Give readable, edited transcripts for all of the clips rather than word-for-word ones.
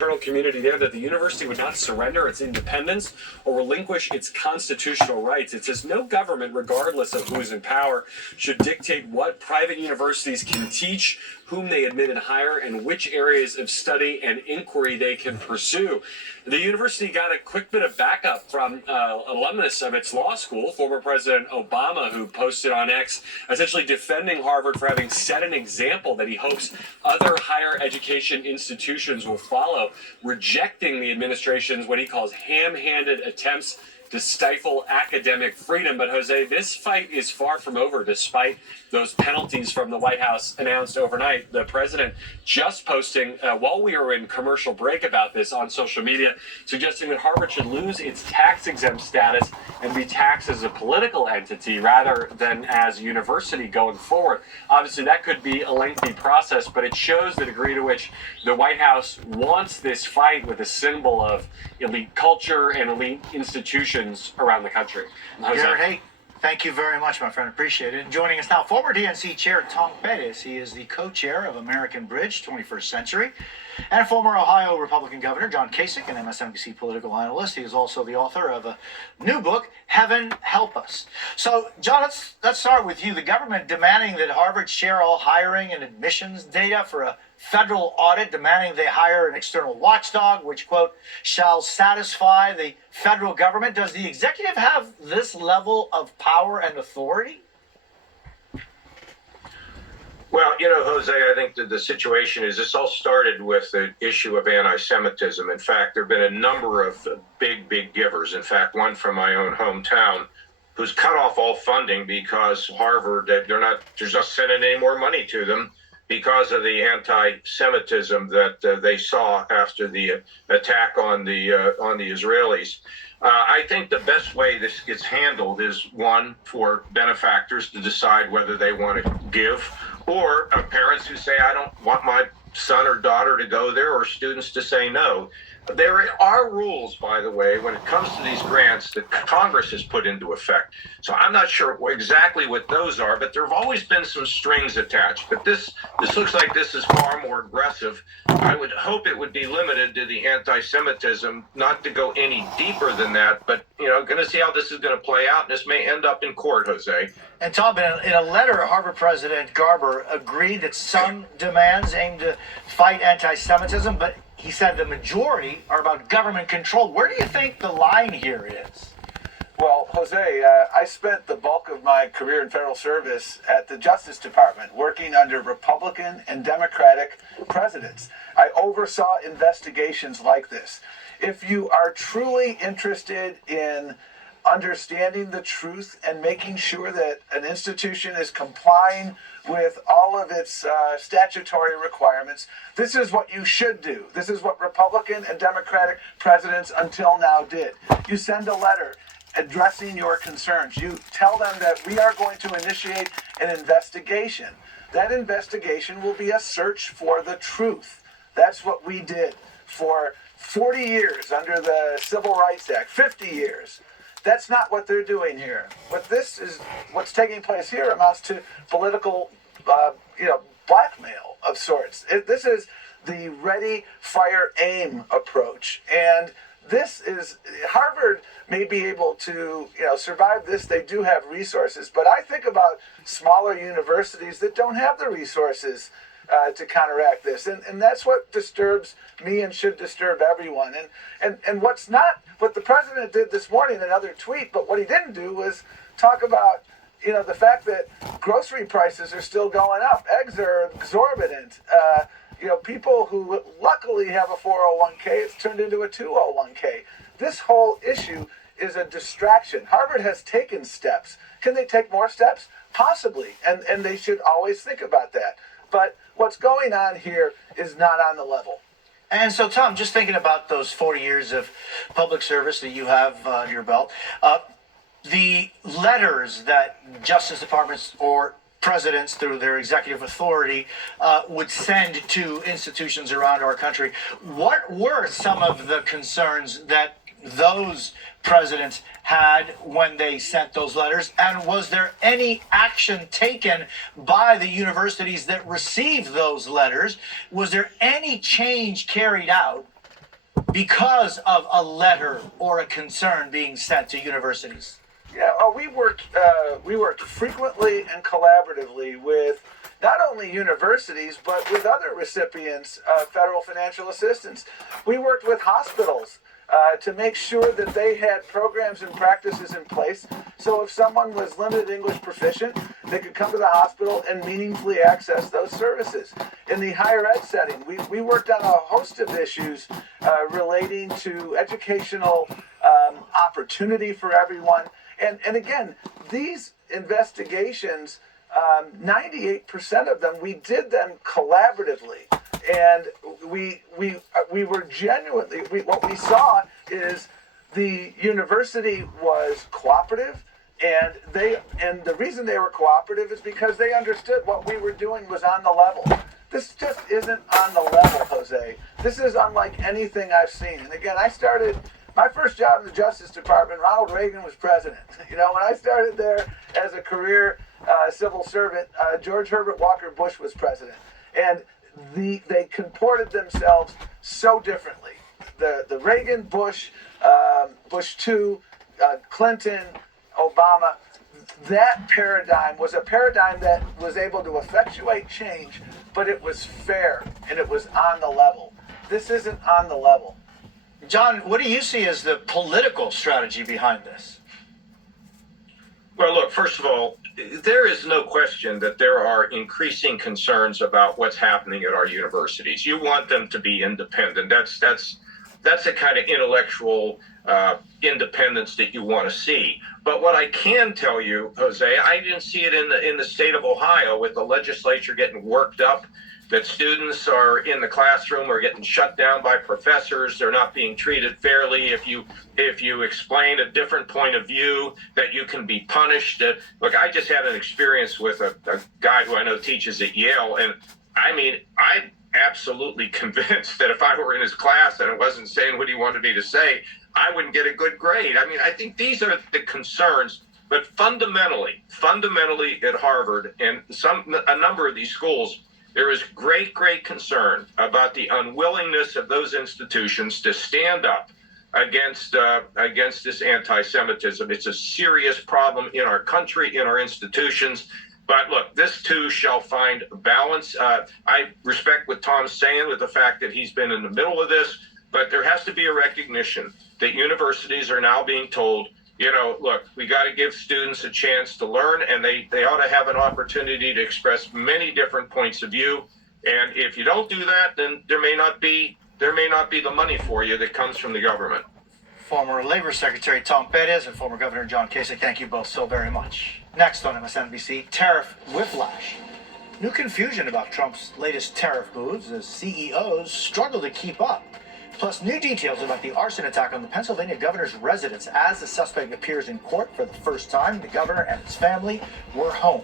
internal community there that the university would not surrender its independence or relinquish its constitutional rights. It says no government, regardless of who is in power, should dictate what private universities can teach, whom they admit and hire, and which areas of study and inquiry they can pursue. The university got a quick bit of backup from alumnus of its law school, former President Obama, who posted on X essentially defending Harvard for having set an example that he hopes other higher education institutions will follow, rejecting the administration's what he calls ham-handed attempts to stifle academic freedom. But Jose, this fight is far from over despite those penalties from the White House announced overnight. The president just posting while we were in commercial break about this on social media, suggesting that Harvard should lose its tax-exempt status and be taxed as a political entity rather than as a university going forward. Obviously, that could be a lengthy process, but it shows the degree to which the White House wants this fight with a symbol of elite culture and elite institutions around the country. Garrett, hey, thank you very much, my friend. Appreciate it. And joining us now, former DNC Chair Tom Perez. He is the co-chair of American Bridge 21st Century. And former Ohio Republican Governor John Kasich, an MSNBC political analyst. He is also the author of a new book, Heaven Help Us. So, John, let's start with you. The government demanding that Harvard share all hiring and admissions data for a federal audit, demanding they hire an external watchdog, which, quote, shall satisfy the federal government. Does the executive have this level of power and authority? Well, Jose, I think that the situation is this all started with the issue of anti-Semitism. In fact, there have been a number of big givers. In fact, one from my own hometown who's cut off all funding because Harvard, they're not sending any more money to them because of the anti-Semitism that they saw after the attack on the Israelis. I think the best way this gets handled is, one, for benefactors to decide whether they want to give, or parents who say, I don't want my son or daughter to go there, or students to say no. There are rules, by the way, when it comes to these grants that Congress has put into effect. So I'm not sure exactly what those are, but there have always been some strings attached. But this looks like this is far more aggressive. I would hope it would be limited to the anti-Semitism, not to go any deeper than that. But, going to see how this is going to play out. And this may end up in court, Jose. And Tom, in a letter, Harvard President Garber agreed that some demands aim to fight anti-Semitism, but he said the majority are about government control. Where do you think the line here is? Well, Jose, I spent the bulk of my career in federal service at the Justice Department, working under Republican and Democratic presidents. I oversaw investigations like this. If you are truly interested in understanding the truth and making sure that an institution is complying with all of its statutory requirements, this is what you should do. This is what Republican and Democratic presidents until now did. You send a letter addressing your concerns. You tell them that we are going to initiate an investigation. That investigation will be a search for the truth. That's what we did for 40 years under the Civil Rights Act, 50 years. That's not what they're doing here. What's taking place here amounts to political, blackmail of sorts. This is the ready, fire, aim approach. And Harvard may be able to, survive this. They do have resources. But I think about smaller universities that don't have the resources to counteract this. And that's what disturbs me and should disturb everyone. And what the president did this morning, another tweet, but what he didn't do was talk about, the fact that grocery prices are still going up. Eggs are exorbitant. People who luckily have a 401k, it's turned into a 201k. This whole issue is a distraction. Harvard has taken steps. Can they take more steps? Possibly. And they should always think about that. But what's going on here is not on the level. And so, Tom, just thinking about those 40 years of public service that you have under your belt, the letters that Justice Departments or presidents, through their executive authority, would send to institutions around our country, what were some of the concerns that those presidents had when they sent those letters? And was there any action taken by the universities that received those letters? Was there any change carried out because of a letter or a concern being sent to universities? Yeah, we worked frequently and collaboratively with not only universities but with other recipients of federal financial assistance. We worked with hospitals to make sure that they had programs and practices in place. So if someone was limited English proficient, they could come to the hospital and meaningfully access those services. In the higher ed setting, we worked on a host of issues relating to educational opportunity for everyone. And again, these investigations, 98% of them, we did them collaboratively. And we were genuinely, what we saw is the university was cooperative, and the reason they were cooperative is because they understood what we were doing was on the level. This just isn't on the level, Jose. This is unlike anything I've seen. And again, I started my first job in the Justice Department. Ronald Reagan was president. When I started there as a career civil servant, George Herbert Walker Bush was president. And they comported themselves so differently. The Reagan, Bush, Bush 2, Clinton, Obama, that paradigm was a paradigm that was able to effectuate change, but it was fair and it was on the level. This isn't on the level. John, what do you see as the political strategy behind this? Well, look, first of all, there is no question that there are increasing concerns about what's happening at our universities. You want them to be independent. That's the kind of intellectual independence that you want to see. But what I can tell you, Jose, I didn't see it in the state of Ohio with the legislature getting worked up, that students are in the classroom are getting shut down by professors. They're not being treated fairly. If you explain a different point of view, that you can be punished. Look, I just had an experience with a guy who I know teaches at Yale, and I mean, I'm absolutely convinced that if I were in his class and it wasn't saying what he wanted me to say, I wouldn't get a good grade. I mean, I think these are the concerns. But fundamentally at Harvard and a number of these schools, there is great concern about the unwillingness of those institutions to stand up against this anti-Semitism. It's a serious problem in our country, in our institutions. But look, this too shall find balance. I respect what Tom's saying with the fact that he's been in the middle of this, but there has to be a recognition that universities are now being told, look, we got to give students a chance to learn, and they ought to have an opportunity to express many different points of view. And if you don't do that, then there may not be the money for you that comes from the government. Former Labor Secretary Tom Perez and former Governor John Kasich, thank you both so very much. Next on MSNBC, tariff whiplash. New confusion about Trump's latest tariff moves as CEOs struggle to keep up. Plus, new details about the arson attack on the Pennsylvania governor's residence as the suspect appears in court for the first time. The governor and his family were home.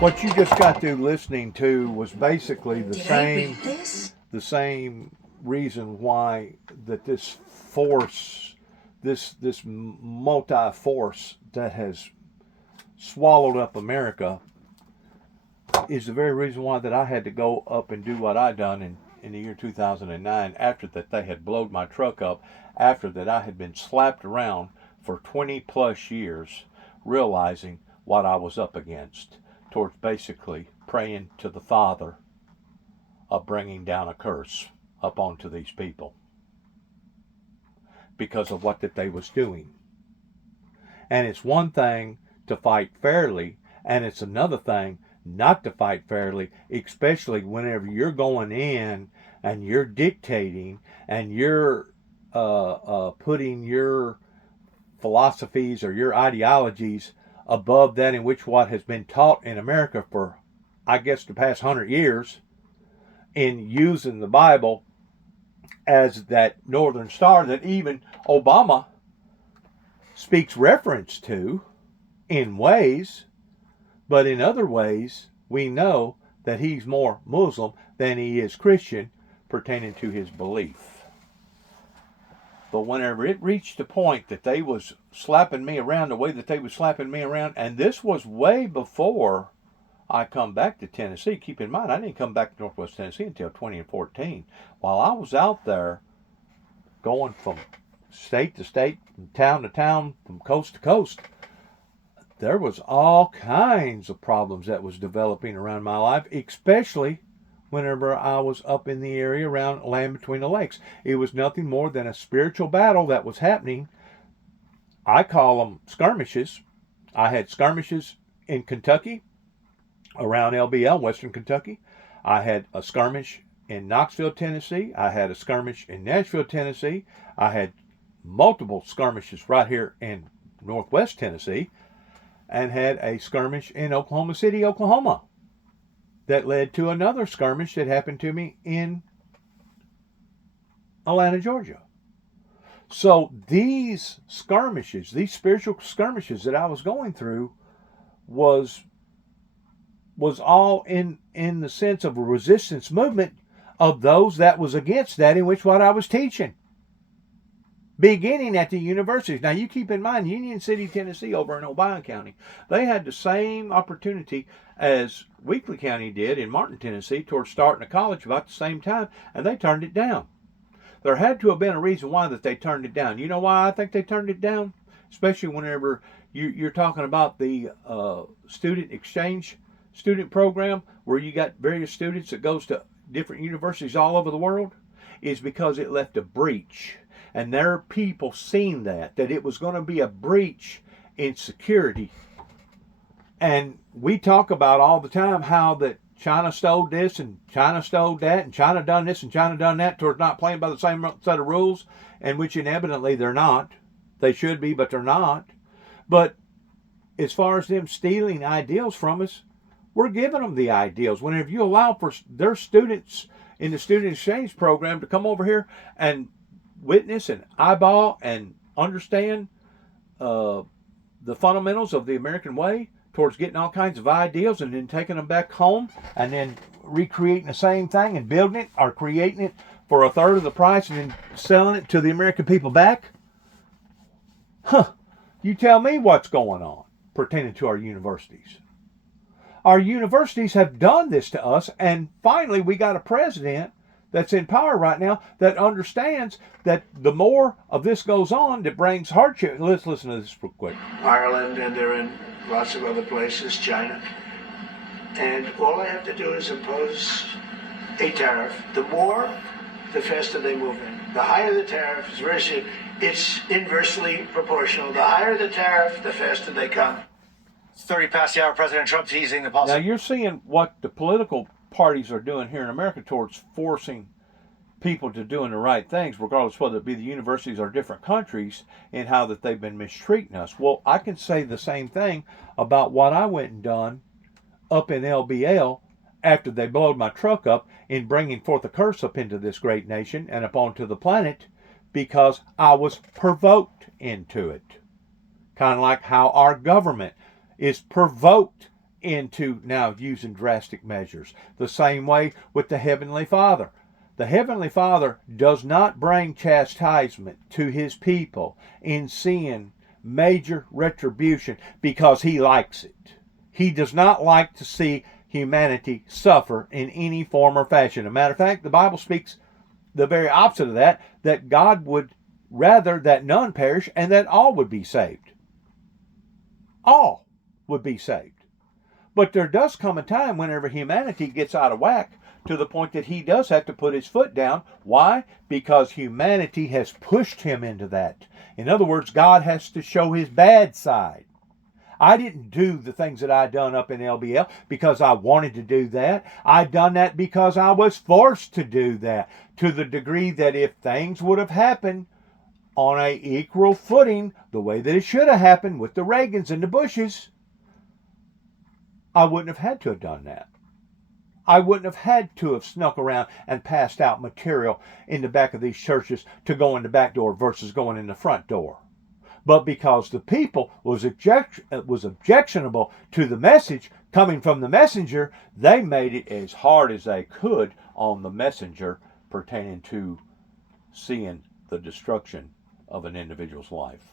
What you just got through listening to was basically the same reason why that this force, this multi-force that has swallowed up America is the very reason why that I had to go up and do what I done in the year 2009 after that they had blowed my truck up, after that I had been slapped around for 20 plus years, realizing what I was up against, towards basically praying to the Father of bringing down a curse up onto these people because of what that they was doing. And it's one thing to fight fairly, and it's another thing not to fight fairly, especially whenever you're going in and you're dictating and you're putting your philosophies or your ideologies above that in which what has been taught in America for, I guess, the past 100 years, in using the Bible as that Northern Star that even Obama speaks reference to in ways, but in other ways we know that he's more Muslim than he is Christian pertaining to his belief. But whenever it reached the point that they was slapping me around the way that they was slapping me around, and this was way before I come back to Tennessee. Keep in mind, I didn't come back to Northwest Tennessee until 2014. While I was out there going from state to state, from town to town, from coast to coast, there was all kinds of problems that was developing around my life, especially whenever I was up in the area around Land Between the Lakes. It was nothing more than a spiritual battle that was happening. I call them skirmishes. I had skirmishes in Kentucky, around LBL, Western Kentucky. I had a skirmish in Knoxville, Tennessee. I had a skirmish in Nashville, Tennessee. I had multiple skirmishes right here in Northwest Tennessee, and had a skirmish in Oklahoma City, Oklahoma, that led to another skirmish that happened to me in Atlanta, Georgia. So these skirmishes, these spiritual skirmishes that I was going through was all in the sense of a resistance movement of those that was against that in which what I was teaching, beginning at the universities. Now you keep in mind, Union City, Tennessee, over in Obion County, they had the same opportunity as Weakley County did in Martin, Tennessee, towards starting a college about the same time, and they turned it down. There had to have been a reason why that they turned it down. You know why I think they turned it down? Especially whenever you're talking about the student exchange student program, where you got various students that goes to different universities all over the world, is because it left a breach. And there are people seeing that it was going to be a breach in security. And we talk about all the time how that China stole this and China stole that and China done this and China done that towards not playing by the same set of rules, and which inevitably they're not. They should be, but they're not. But as far as them stealing ideals from us, we're giving them the ideals. Whenever you allow for their students in the student exchange program to come over here and witness and eyeball and understand the fundamentals of the American way towards getting all kinds of ideals and then taking them back home and then recreating the same thing and building it or creating it for a third of the price and then selling it to the American people back. You tell me what's going on pertaining to our universities. Our universities have done this to us, and finally we got a president that's in power right now that understands that the more of this goes on that brings hardship. Let's listen to this real quick. Ireland, and they're in lots of other places, China. And all I have to do is impose a tariff. The more, the faster they move in. The higher the tariff, it's inversely proportional. The higher the tariff, the faster they come. It's 30 past the hour. President Trump teasing the policy. Now you're seeing what the political parties are doing here in America towards forcing people to doing the right things, regardless whether it be the universities or different countries, and how that they've been mistreating us. Well, I can say the same thing about what I went and done up in LBL after they blowed my truck up in bringing forth a curse up into this great nation and up onto the planet, because I was provoked into it. Kind of like how our government is provoked into now using drastic measures. The same way with the Heavenly Father. The Heavenly Father does not bring chastisement to his people in seeing major retribution because he likes it. He does not like to see humanity suffer in any form or fashion. As a matter of fact, the Bible speaks the very opposite of that, that God would rather that none perish and that all would be saved. All would be saved. But there does come a time whenever humanity gets out of whack to the point that he does have to put his foot down. Why? Because humanity has pushed him into that. In other words, God has to show his bad side. I didn't do the things that I done up in LBL because I wanted to do that. I done that because I was forced to do that, to the degree that if things would have happened on a equal footing, the way that it should have happened with the Reagans and the Bushes, I wouldn't have had to have done that. I wouldn't have had to have snuck around and passed out material in the back of these churches to go in the back door versus going in the front door. But because the people was objectionable to the message coming from the messenger, they made it as hard as they could on the messenger pertaining to seeing the destruction of an individual's life.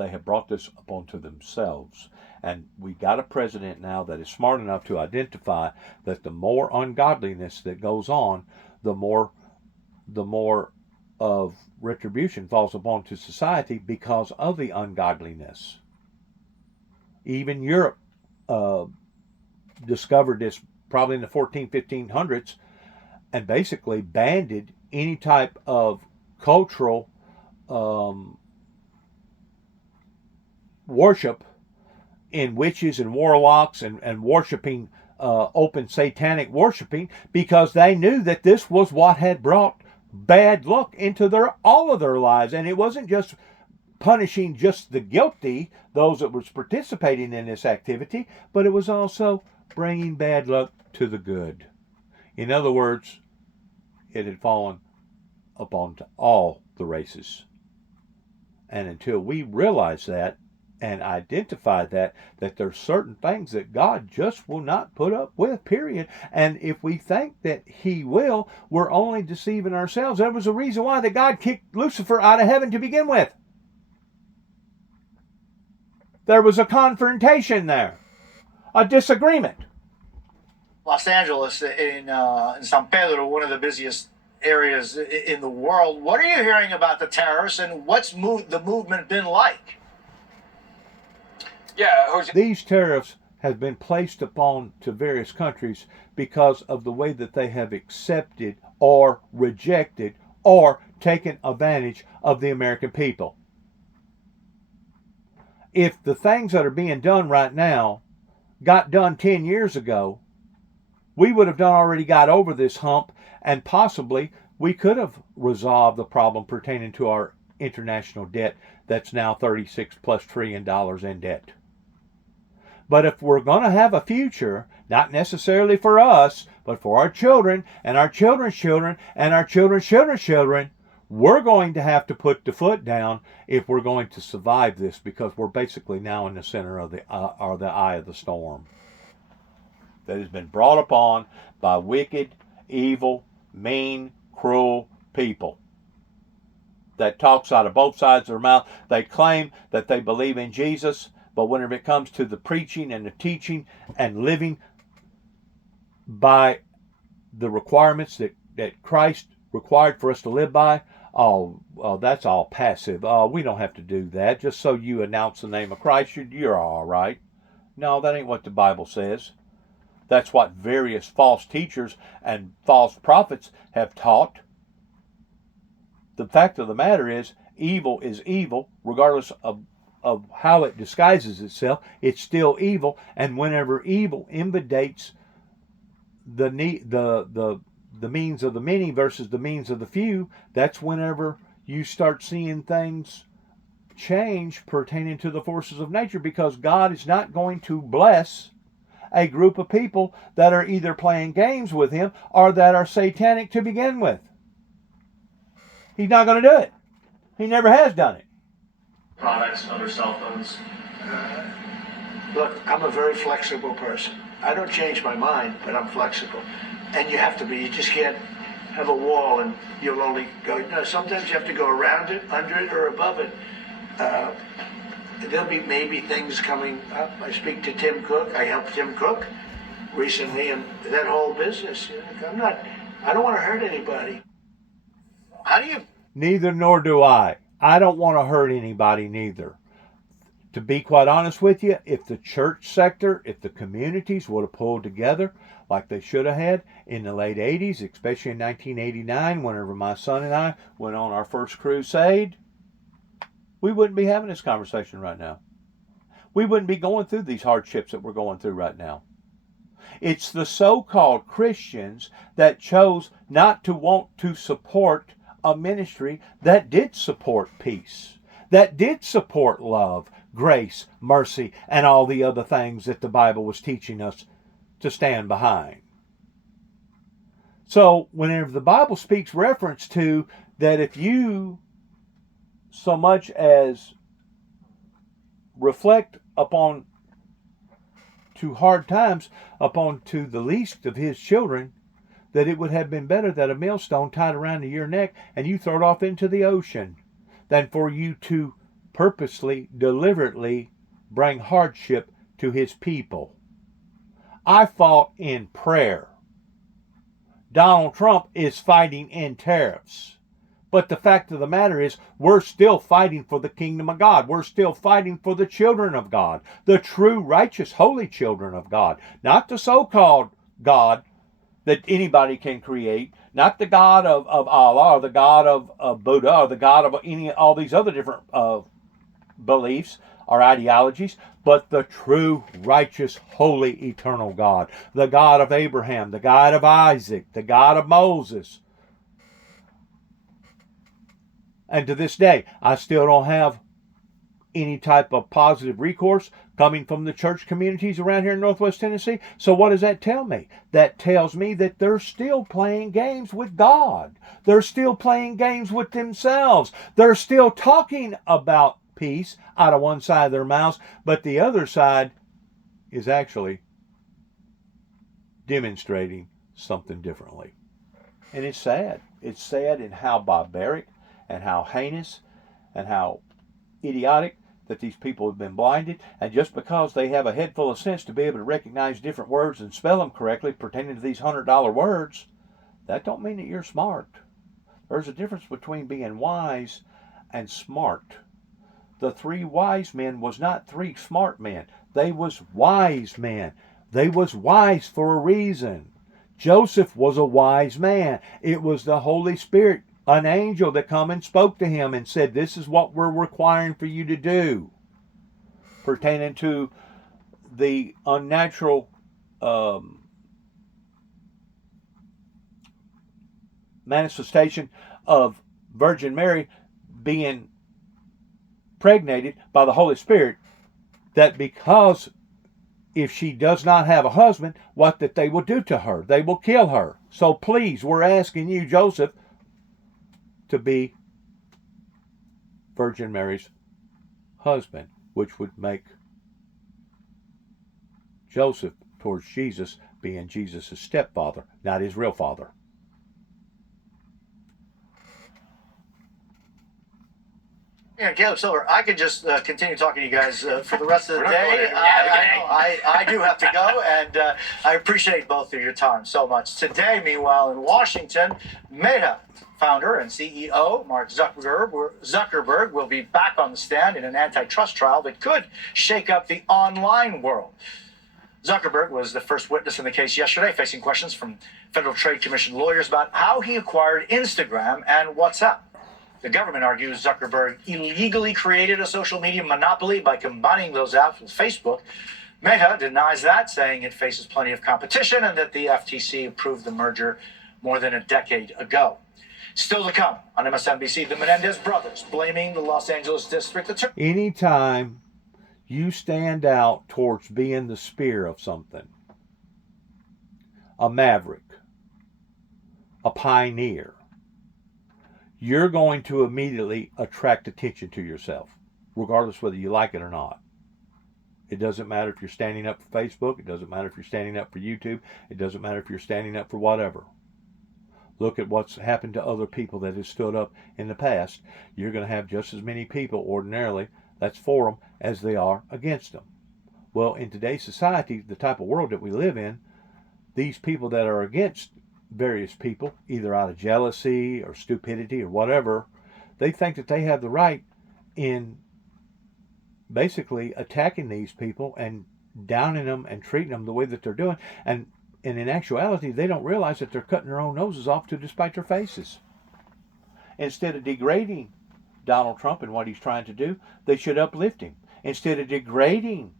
They have brought this upon to themselves. And we got a president now that is smart enough to identify that the more ungodliness that goes on, the more of retribution falls upon to society because of the ungodliness. Even Europe discovered this probably in the 1500s and basically banned any type of cultural worship in witches and warlocks and worshiping open satanic worshiping, because they knew that this was what had brought bad luck into all of their lives. And it wasn't just punishing just the guilty, those that was participating in this activity, but it was also bringing bad luck to the good. In other words, it had fallen upon all the races. And until we realize that and identify that there's certain things that God just will not put up with, period. And if we think that he will, we're only deceiving ourselves. There was a reason why that God kicked Lucifer out of heaven to begin with. There was a confrontation there, a disagreement. Los Angeles, in San Pedro, one of the busiest areas in the world. What are you hearing about the tariffs, and what's the movement been like? Yeah, Jose. These tariffs have been placed upon to various countries because of the way that they have accepted or rejected or taken advantage of the American people. If the things that are being done right now got done 10 years ago, we would have already got over this hump, and possibly we could have resolved the problem pertaining to our international debt that's now $36+ trillion in debt. But if we're going to have a future, not necessarily for us, but for our children and our children's children and our children's children's children, we're going to have to put the foot down if we're going to survive this, because we're basically now in the center of the eye of the storm that has been brought upon by wicked, evil, mean, cruel people that talks out of both sides of their mouth. They claim that they believe in Jesus, but whenever it comes to the preaching and the teaching and living by the requirements that Christ required for us to live by, that's all passive. We don't have to do that. Just so you announce the name of Christ, you're all right. No, that ain't what the Bible says. That's what various false teachers and false prophets have taught. The fact of the matter is evil, regardless of how it disguises itself. It's still evil, and whenever evil invades the means of the many versus the means of the few, that's whenever you start seeing things change pertaining to the forces of nature, because God is not going to bless a group of people that are either playing games with him or that are satanic to begin with. He's not going to do it. He never has done it. Products, other cell phones. Look, I'm a very flexible person. I don't change my mind, but I'm flexible. And you have to be. You just can't have a wall and you'll only go. No, sometimes you have to go around it, under it, or above it. There'll be maybe things coming up. I speak to Tim Cook. I helped Tim Cook recently, and that whole business. I don't want to hurt anybody. How do you? Neither nor do I. I don't want to hurt anybody neither. To be quite honest with you, if the church sector, if the communities would have pulled together like they should have had in the late 80s, especially in 1989, whenever my son and I went on our first crusade, we wouldn't be having this conversation right now. We wouldn't be going through these hardships that we're going through right now. It's the so-called Christians that chose not to want to support a ministry that did support peace, that did support love, grace, mercy, and all the other things that the Bible was teaching us to stand behind. So whenever the Bible speaks reference to that, if you so much as reflect upon to hard times upon to the least of his children, that it would have been better that a millstone tied around your neck and you throw it off into the ocean than for you to purposely, deliberately bring hardship to his people. I fought in prayer. Donald Trump is fighting in tariffs. But the fact of the matter is, we're still fighting for the kingdom of God. We're still fighting for the children of God, the true, righteous, holy children of God, not the so-called God that anybody can create, not the God of Allah or the God of Buddha or the God of all these other different beliefs or ideologies, but the true, righteous, holy, eternal God, the God of Abraham, the God of Isaac, the God of Moses. And to this day, I still don't have any type of positive recourse coming from the church communities around here in Northwest Tennessee. So what does that tell me? That tells me that they're still playing games with God. They're still playing games with themselves. They're still talking about peace out of one side of their mouths, but the other side is actually demonstrating something differently. And it's sad. It's sad in how barbaric and how heinous and how idiotic that these people have been blinded. And just because they have a head full of sense to be able to recognize different words and spell them correctly pertaining to these $100 words, that don't mean that you're smart. There's a difference between being wise and smart. The 3 wise men was not 3 smart men. They was wise men. They was wise for a reason. Joseph was a wise man. It was the Holy Spirit, an angel that come and spoke to him and said, this is what we're requiring for you to do, pertaining to the unnatural manifestation of Virgin Mary being pregnated by the Holy Spirit, that because if she does not have a husband, what that they will do to her? They will kill her. So please, we're asking you, Joseph, to be Virgin Mary's husband, which would make Joseph towards Jesus being Jesus' stepfather, not his real father. Yeah, Caleb Silver, I could just continue talking to you guys for the rest of the We're not day. going anywhere. I do have to go, and I appreciate both of your time so much. Today, meanwhile, in Washington, Meta founder and CEO Mark Zuckerberg will be back on the stand in an antitrust trial that could shake up the online world. Zuckerberg was the first witness in the case yesterday, facing questions from Federal Trade Commission lawyers about how he acquired Instagram and WhatsApp. The government argues Zuckerberg illegally created a social media monopoly by combining those apps with Facebook. Meta denies that, saying it faces plenty of competition and that the FTC approved the merger more than a decade ago. Still to come on MSNBC, the Menendez brothers blaming the Los Angeles District Attorney. Anytime you stand out towards being the spear of something, a maverick, a pioneer, you're going to immediately attract attention to yourself, regardless whether you like it or not. It doesn't matter if you're standing up for Facebook. It doesn't matter if you're standing up for YouTube. It doesn't matter if you're standing up for whatever. Look at what's happened to other people that have stood up in the past. You're going to have just as many people ordinarily that's for them as they are against them. Well, in today's society, the type of world that we live in, these people that are against various people, either out of jealousy or stupidity or whatever, they think that they have the right in basically attacking these people and downing them and treating them the way that they're doing. And in actuality, they don't realize that they're cutting their own noses off to despite their faces. Instead of degrading Donald Trump and what he's trying to do, they should uplift him. Instead of degrading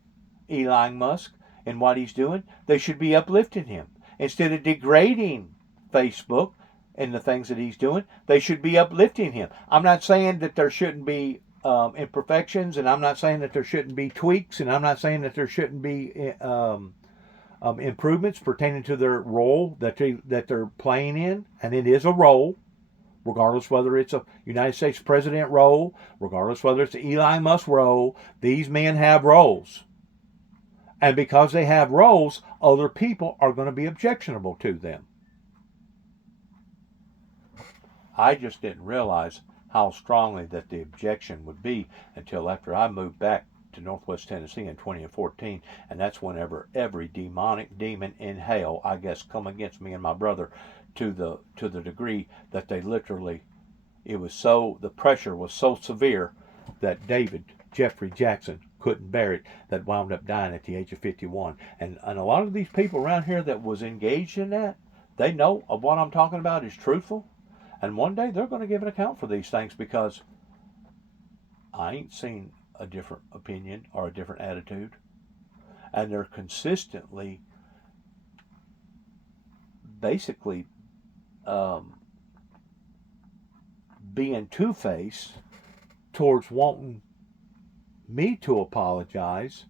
Elon Musk and what he's doing, they should be uplifting him. Instead of degrading Facebook and the things that he's doing, they should be uplifting him. I'm not saying that there shouldn't be imperfections, and I'm not saying that there shouldn't be tweaks, and I'm not saying that there shouldn't be improvements pertaining to their role that they're playing in, and it is a role, regardless whether it's a United States president role, regardless whether it's an Elon Musk role. These men have roles, and because they have roles, other people are going to be objectionable to them. I just didn't realize how strongly that the objection would be until after I moved back to Northwest Tennessee in 2014, and that's whenever every demonic demon in hell, I guess, come against me and my brother to the degree that they literally, the pressure was so severe that David Jeffrey Jackson couldn't bear it, that wound up dying at the age of 51. And a lot of these people around here that was engaged in that, they know of what I'm talking about is truthful. And one day they're going to give an account for these things, because I ain't seen a different opinion or a different attitude. And they're consistently, basically, being two-faced towards wanting me to apologize,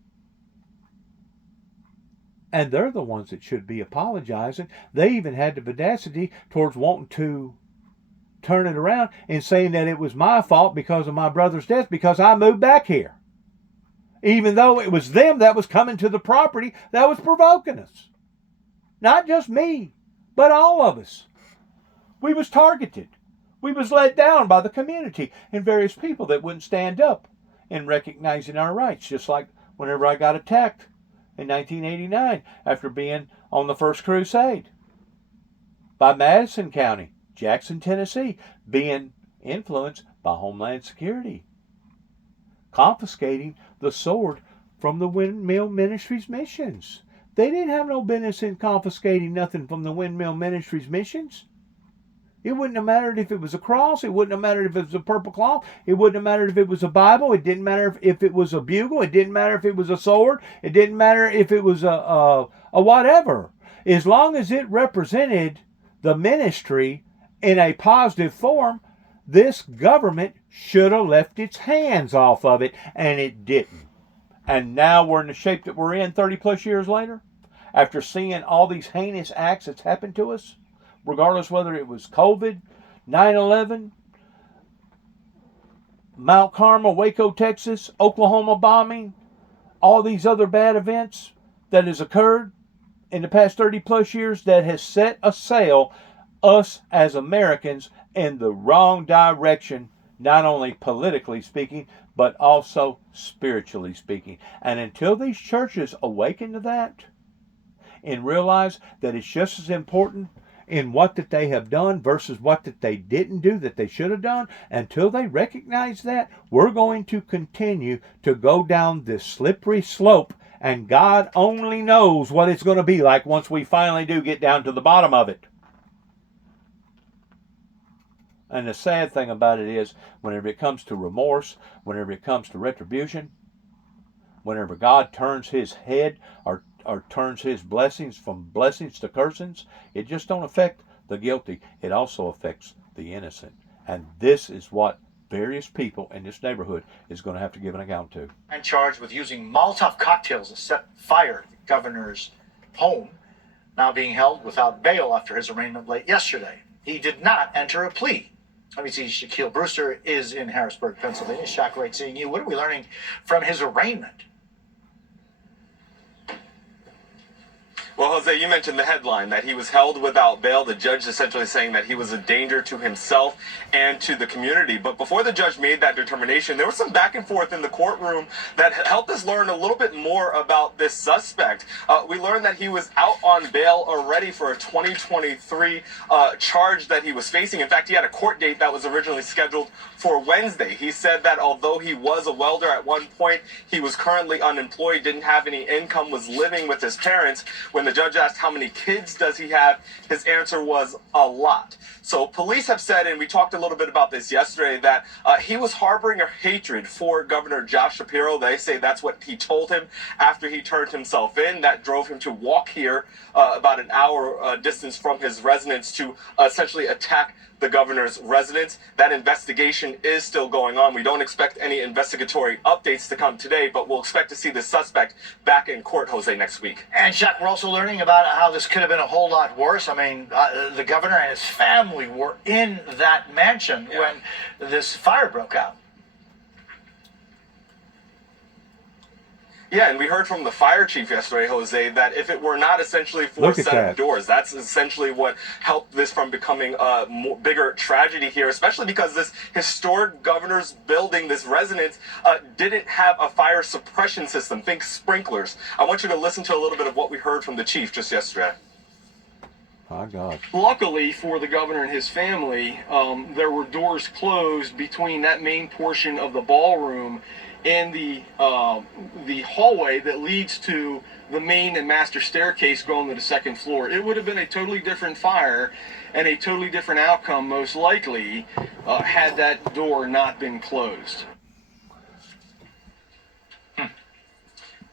and they're the ones that should be apologizing. They even had the audacity towards wanting to turn it around and saying that it was my fault because of my brother's death, because I moved back here, even though it was them that was coming to the property that was provoking us. Not just me, but all of us. We was targeted. We was let down by the community and various people that wouldn't stand up in recognizing our rights, just like whenever I got attacked in 1989 after being on the First Crusade by Madison County, Jackson, Tennessee, being influenced by Homeland Security, confiscating the sword from the Windmill Ministries missions. They didn't have no business in confiscating nothing from the Windmill Ministries missions. It wouldn't have mattered if it was a cross. It wouldn't have mattered if it was a purple cloth. It wouldn't have mattered if it was a Bible. It didn't matter if it was a bugle. It didn't matter if it was a sword. It didn't matter if it was a whatever. As long as it represented the ministry in a positive form, this government should have left its hands off of it, and it didn't. And now we're in the shape that we're in 30 plus years later, after seeing all these heinous acts that's happened to us, regardless whether it was COVID, 9/11, Mount Carmel, Waco, Texas, Oklahoma bombing, all these other bad events that has occurred in the past 30 plus years that has set a sail us as Americans in the wrong direction, not only politically speaking, but also spiritually speaking. And until these churches awaken to that and realize that it's just as important in what that they have done versus what that they didn't do that they should have done, until they recognize that, we're going to continue to go down this slippery slope, and God only knows what it's going to be like once we finally do get down to the bottom of it. And the sad thing about it is, whenever it comes to remorse, whenever it comes to retribution, whenever God turns his head or turns his blessings from blessings to cursings, it just don't affect the guilty. It also affects the innocent. And this is what various people in this neighborhood is going to have to give an account to. And charged with using Molotov cocktails to set fire to the governor's home, now being held without bail after his arraignment late yesterday. He did not enter a plea. NBC's Shaquille Brewster is in Harrisburg, Pennsylvania. Shaq, great seeing you. What are we learning from his arraignment? Well, Jose, you mentioned the headline that he was held without bail. The judge essentially saying that he was a danger to himself and to the community. But before the judge made that determination, there was some back and forth in the courtroom that helped us learn a little bit more about this suspect. We learned that he was out on bail already for a 2023 charge that he was facing. In fact, he had a court date that was originally scheduled for Wednesday. He said that although he was a welder at one point, he was currently unemployed, didn't have any income, was living with his parents. When the judge asked how many kids does he have, his answer was a lot. So police have said, and we talked a little bit about this yesterday, that he was harboring a hatred for Governor Josh Shapiro. They say that's what he told him after he turned himself in. That drove him to walk here about an hour distance from his residence to essentially attack the governor's residence. That investigation is still going on. We don't expect any investigatory updates to come today, but we'll expect to see the suspect back in court, Jose, next week. And Shaq, we're also learning about how this could have been a whole lot worse. I mean, the governor and his family were in that mansion when this fire broke out. Yeah, and we heard from the fire chief yesterday, Jose, that if it were not essentially for Look at seven that. doors, that's essentially what helped this from becoming a bigger tragedy here, especially because this historic governor's building, this residence, didn't have a fire suppression system. Think sprinklers. I want you to listen to a little bit of what we heard from the chief just yesterday. My God. Luckily for the governor and his family, there were doors closed between that main portion of the ballroom and the hallway that leads to the main and master staircase going to the second floor. It would have been a totally different fire and a totally different outcome, most likely, had that door not been closed.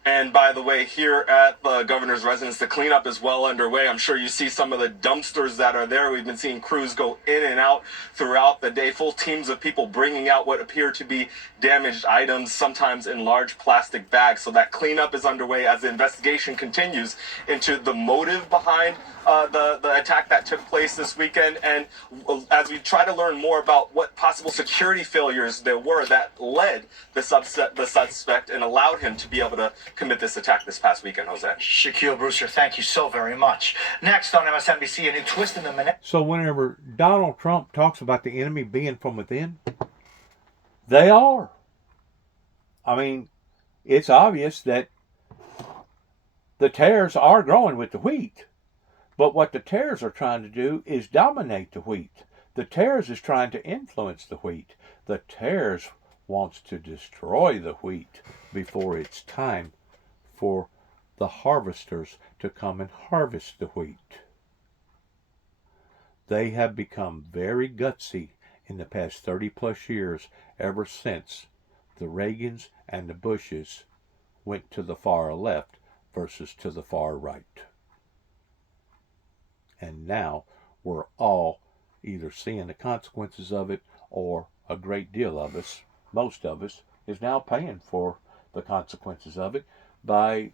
And by the way, here at the governor's residence, the cleanup is well underway. I'm sure you see some of the dumpsters that are there. We've been seeing crews go in and out throughout the day, full teams of people bringing out what appear to be damaged items, sometimes in large plastic bags. So that cleanup is underway as the investigation continues into the motive behind the attack that took place this weekend. And as we try to learn more about what possible security failures there were that led the suspect and allowed him to be able to commit this attack this past weekend, Jose. Shaquille Brewster, thank you so very much. Next on MSNBC, a new twist in the So whenever Donald Trump talks about the enemy being from within, they are. I mean, it's obvious that the tares are growing with the wheat. But what the tares are trying to do is dominate the wheat. The tares is trying to influence the wheat. The tares wants to destroy the wheat before it's time for the harvesters to come and harvest the wheat. They have become very gutsy in the past 30 plus years, ever since the Reagans and the Bushes went to the far left versus to the far right. And now we're all either seeing the consequences of it, or a great deal of us, most of us, is now paying for the consequences of it by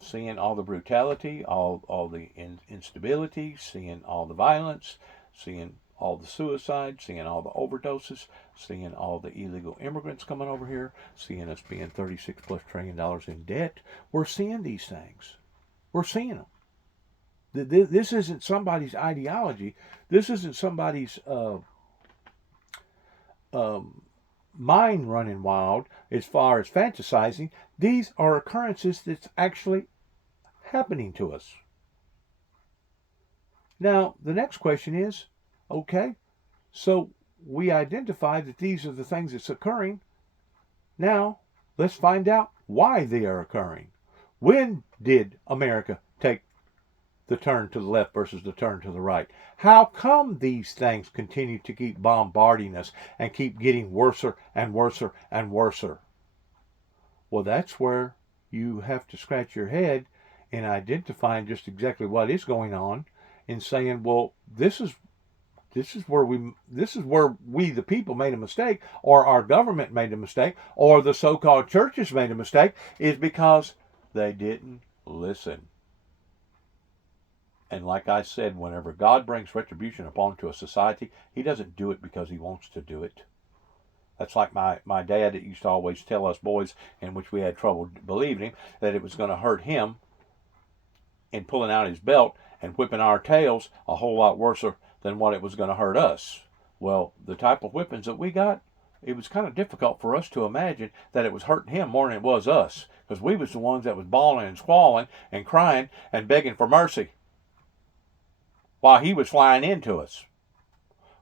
seeing all the brutality, all the instability, seeing all the violence, seeing all the suicide, seeing all the overdoses, seeing all the illegal immigrants coming over here, seeing us being $36+ trillion in debt. We're seeing these things. We're seeing them. This isn't somebody's ideology. This isn't somebody's mind running wild as far as fantasizing. These are occurrences that's actually happening to us. Now, the next question is, okay, so we identify that these are the things that's occurring. Now, let's find out why they are occurring. When did America take the turn to the left versus the turn to the right? How come these things continue to keep bombarding us and keep getting worser and worser and worser? Well, that's where you have to scratch your head in identifying just exactly what is going on and saying, well, this is where we the people made a mistake, or our government made a mistake, or the so-called churches made a mistake, is because they didn't listen. And like I said, whenever God brings retribution upon to a society, he doesn't do it because he wants to do it. That's like my dad that used to always tell us boys, in which we had trouble believing him, that it was going to hurt him in pulling out his belt and whipping our tails a whole lot worse than what it was going to hurt us. Well, the type of whippings that we got, it was kind of difficult for us to imagine that it was hurting him more than it was us, because we was the ones that was bawling and squalling and crying and begging for mercy while he was flying into us.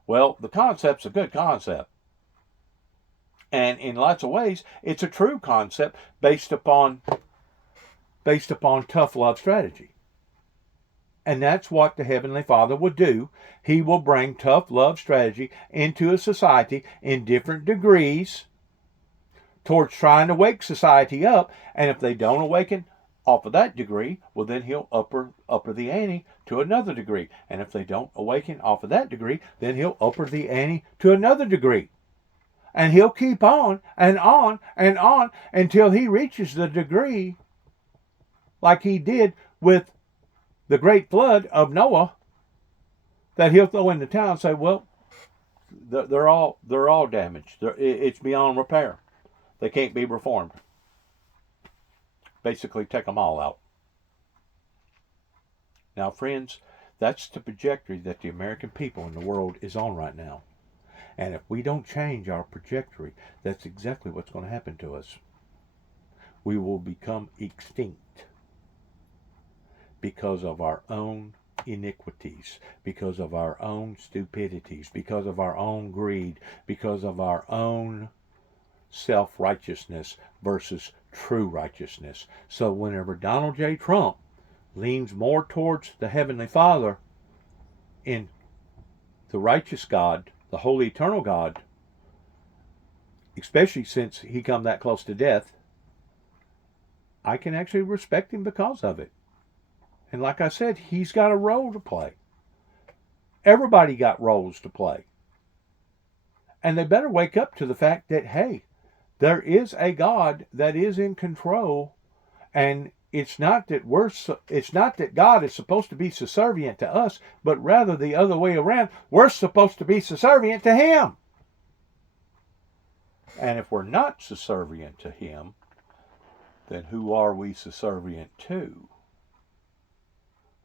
Well, the concept's a good concept. And in lots of ways, it's a true concept based upon tough love strategy. And that's what the Heavenly Father will do. He will bring tough love strategy into a society in different degrees towards trying to wake society up. And if they don't awaken off of that degree, well, then he'll upper the ante to another degree. And if they don't awaken off of that degree, then he'll upper the ante to another degree. And he'll keep on and on and on until he reaches the degree like he did with the great flood of Noah, that he'll throw in the town and say, well, they're all damaged. It's beyond repair. They can't be reformed. basically take them all out. Now, friends, that's the trajectory that the American people in the world is on right now. And if we don't change our trajectory, that's exactly what's going to happen to us. We will become extinct because of our own iniquities, because of our own stupidities, because of our own greed, because of our own self-righteousness versus true righteousness. So whenever Donald J. Trump leans more towards the Heavenly Father in the righteous God, the holy eternal God, especially since he come that close to death, I can actually respect him because of it. And like I said, he's got a role to play. Everybody got roles to play. And they better wake up to the fact that, hey, there is a God that is in control, and it's not that God is supposed to be subservient to us, but rather the other way around. We're supposed to be subservient to him. And if we're not subservient to him, then who are we subservient to?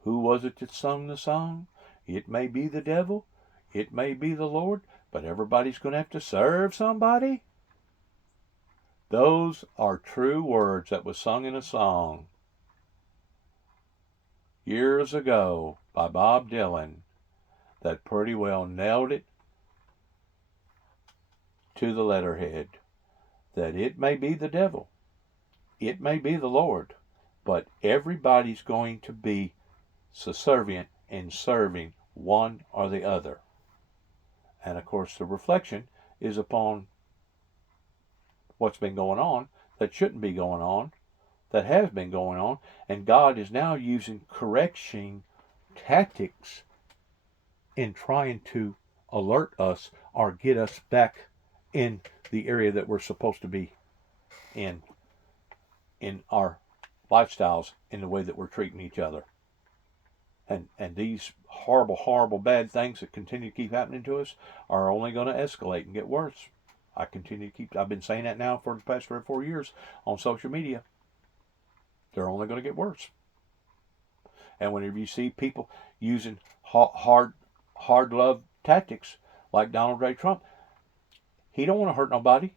Who was it that sung the song? It may be the devil, it may be the Lord, but everybody's going to have to serve somebody. Those are true words that was sung in a song years ago by Bob Dylan that pretty well nailed it to the letterhead. That it may be the devil, it may be the Lord, but everybody's going to be subservient in serving one or the other. And of course the reflection is upon what's been going on that shouldn't be going on, that has been going on, and God is now using correction tactics in trying to alert us or get us back in the area that we're supposed to be in our lifestyles, in the way that we're treating each other. And these horrible bad things that continue to keep happening to us are only going to escalate and get worse. I've been saying that now for the past 3 or 4 years on social media. They're only going to get worse. And whenever you see people using hard love tactics like Donald J. Trump, he don't want to hurt nobody.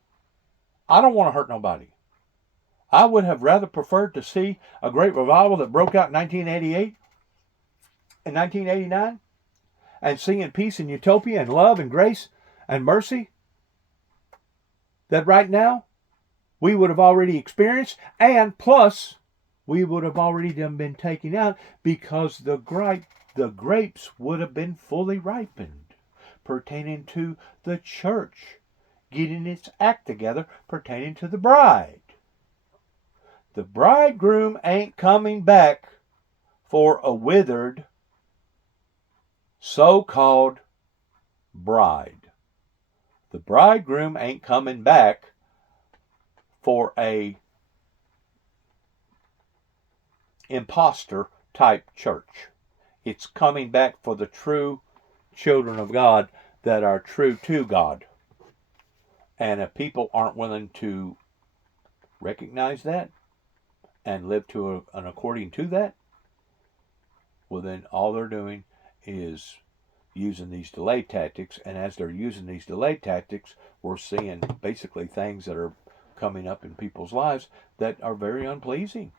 I don't want to hurt nobody. I would have rather preferred to see a great revival that broke out in 1988 and 1989 and singing peace and utopia and love and grace and mercy that right now we would have already experienced, and plus we would have already been taken out because the grapes would have been fully ripened pertaining to the church getting its act together pertaining to the bride. The bridegroom ain't coming back for a withered so-called bride. The bridegroom ain't coming back for a imposter type church. It's coming back for the true children of God that are true to God. And if people aren't willing to recognize that and live to an according to that, well then all they're doing is using these delay tactics. And as they're using these delay tactics, we're seeing basically things that are coming up in people's lives that are very unpleasing.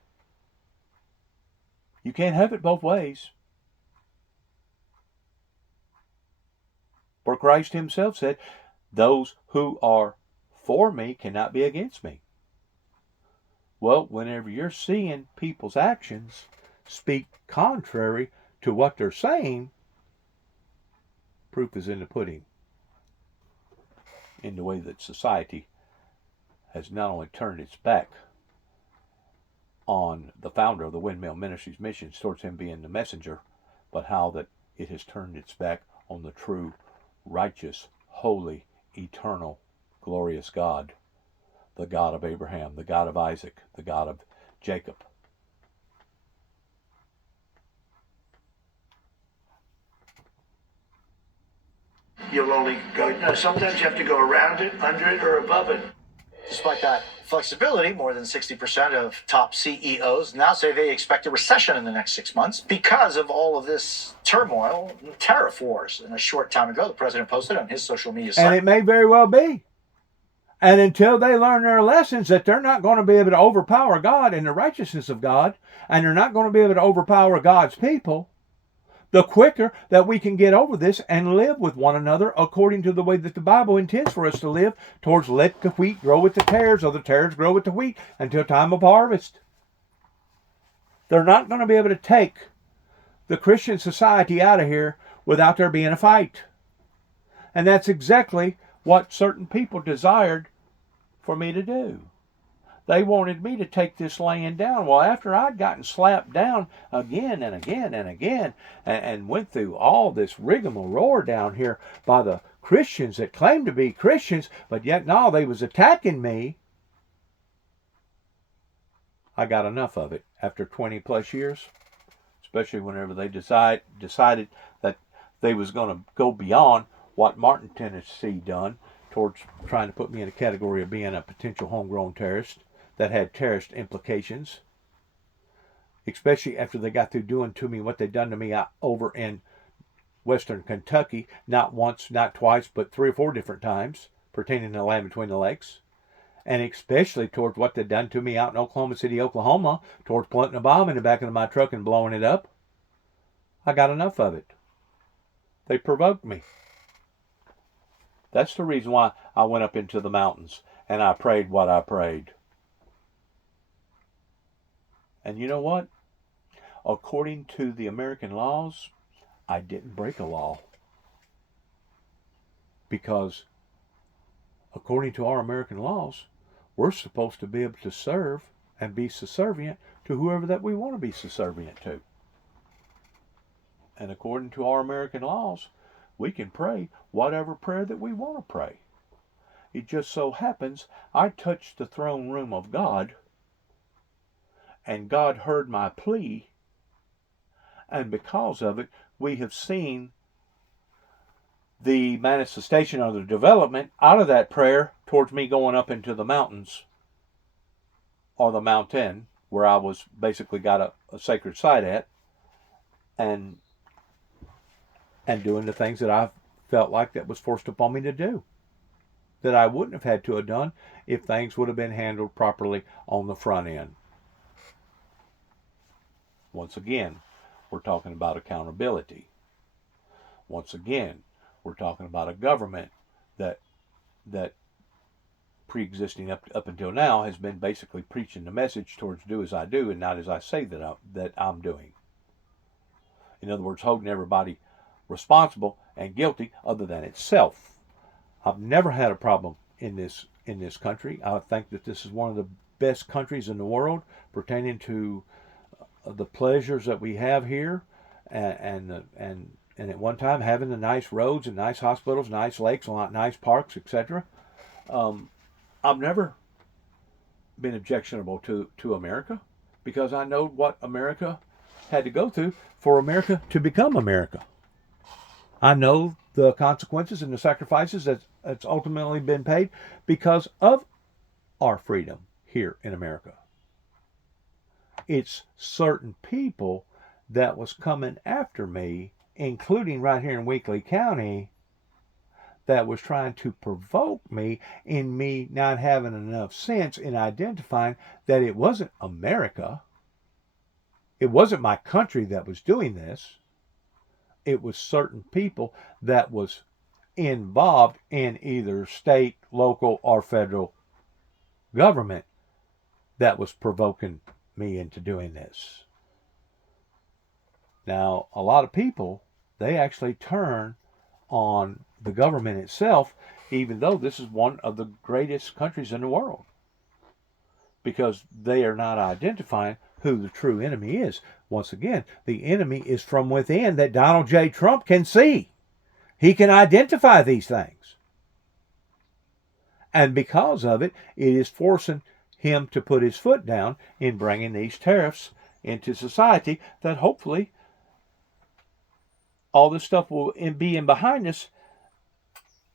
You can't have it both ways. For Christ himself said, those who are for me cannot be against me. Well, whenever you're seeing people's actions speak contrary to what they're saying, proof is in the pudding. In the way that society has not only turned its back on the founder of the Windmill Ministries missions towards him being the messenger, but how that it has turned its back on the true, righteous, holy, eternal, glorious God, the God of Abraham, the God of Isaac, the God of Jacob. You'll only go, no, sometimes you have to go around it, under it, or above it. Despite that flexibility, more than 60% of top CEOs now say they expect a recession in the next 6 months because of all of this turmoil and tariff wars. And a short time ago, the president posted on his social media site. And it may very well be. And until they learn their lessons that they're not going to be able to overpower God and the righteousness of God, and they're not going to be able to overpower God's people, the quicker that we can get over this and live with one another according to the way that the Bible intends for us to live, towards let the wheat grow with the tares, or the tares grow with the wheat until time of harvest. They're not going to be able to take the Christian society out of here without there being a fight. And that's exactly what certain people desired for me to do. They wanted me to take this land down. Well, after I'd gotten slapped down again and again and again, and went through all this rigmarole down here by the Christians that claimed to be Christians, but yet no, they was attacking me, I got enough of it after 20 plus years, especially whenever they decided that they was going to go beyond what Martin, Tennessee done towards trying to put me in a category of being a potential homegrown terrorist that had terrorist implications, especially after they got through doing to me what they done to me out over in western Kentucky, not once, not twice, but 3 or 4 different times, pertaining to the land between the lakes, and especially towards what they done to me out in Oklahoma City, Oklahoma, towards planting a bomb in the back of my truck and blowing it up. I got enough of it. They provoked me. That's the reason why I went up into the mountains and I prayed what I prayed. And you know what? According to the American laws, I didn't break a law. Because according to our American laws, we're supposed to be able to serve and be subservient to whoever that we want to be subservient to. And according to our American laws, we can pray whatever prayer that we want to pray. It just so happens I touched the throne room of God, and God heard my plea, and because of it, we have seen the manifestation or the development out of that prayer towards me going up into the mountains, or the mountain, where I was basically got a sacred site at, and doing the things that I felt like that was forced upon me to do, that I wouldn't have had to have done if things would have been handled properly on the front end. Once again, we're talking about accountability. Once again, we're talking about a government that pre-existing up until now has been basically preaching the message towards do as I do and not as I say that I'm doing. In other words, holding everybody responsible and guilty other than itself. I've never had a problem in this country. I think that this is one of the best countries in the world pertaining to the pleasures that we have here, and at one time having the nice roads and nice hospitals, nice lakes, nice parks, etc. I've never been objectionable to America, because I know what America had to go through for America to become America. I know the consequences and the sacrifices that's ultimately been paid because of our freedom here in America. It's certain people that was coming after me, including right here in Weakley County, that was trying to provoke me in me not having enough sense in identifying that it wasn't America. It wasn't my country that was doing this. It was certain people that was involved in either state, local, or federal government that was provoking me into doing this. Now, a lot of people, they actually turn on the government itself, even though this is one of the greatest countries in the world, because they are not identifying who the true enemy is. Once again, the enemy is from within that Donald J. Trump can see. He can identify these things. And because of it, it is forcing him to put his foot down in bringing these tariffs into society, that hopefully all this stuff will be in behind us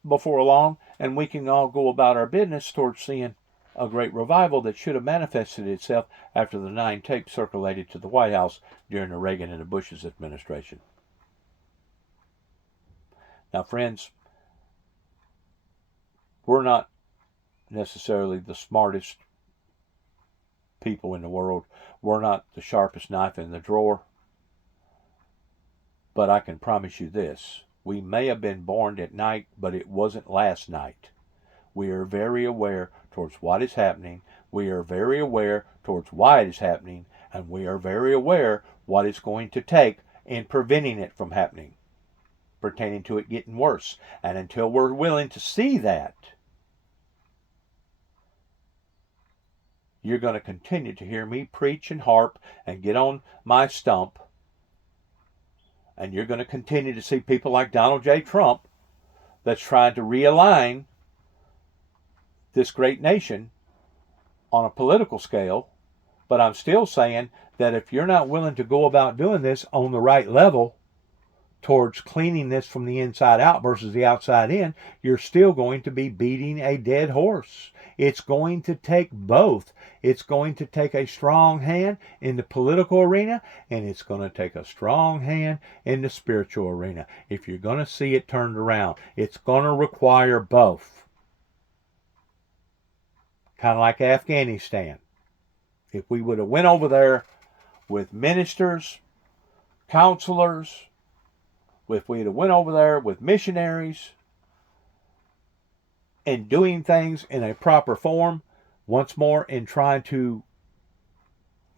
before long, and we can all go about our business towards seeing a great revival that should have manifested itself after the 9 tapes circulated to the White House during the Reagan and the Bush's administration. Now, friends, we're not necessarily the smartest people in the world. We're not the sharpest knife in the drawer. But I can promise you this. We may have been born at night, but it wasn't last night. We are very aware towards what is happening. We are very aware towards why it is happening. And we are very aware what it's going to take in preventing it from happening, pertaining to it getting worse. And until we're willing to see that, you're going to continue to hear me preach and harp and get on my stump. And you're going to continue to see people like Donald J. Trump that's trying to realign this great nation on a political scale. But I'm still saying that if you're not willing to go about doing this on the right level towards cleaning this from the inside out versus the outside in, you're still going to be beating a dead horse. It's going to take both. It's going to take a strong hand in the political arena, and it's going to take a strong hand in the spiritual arena. If you're going to see it turned around, it's going to require both. Kind of like Afghanistan. If we would have went over there with ministers, counselors, if we'd have went over there with missionaries and doing things in a proper form, once more in trying to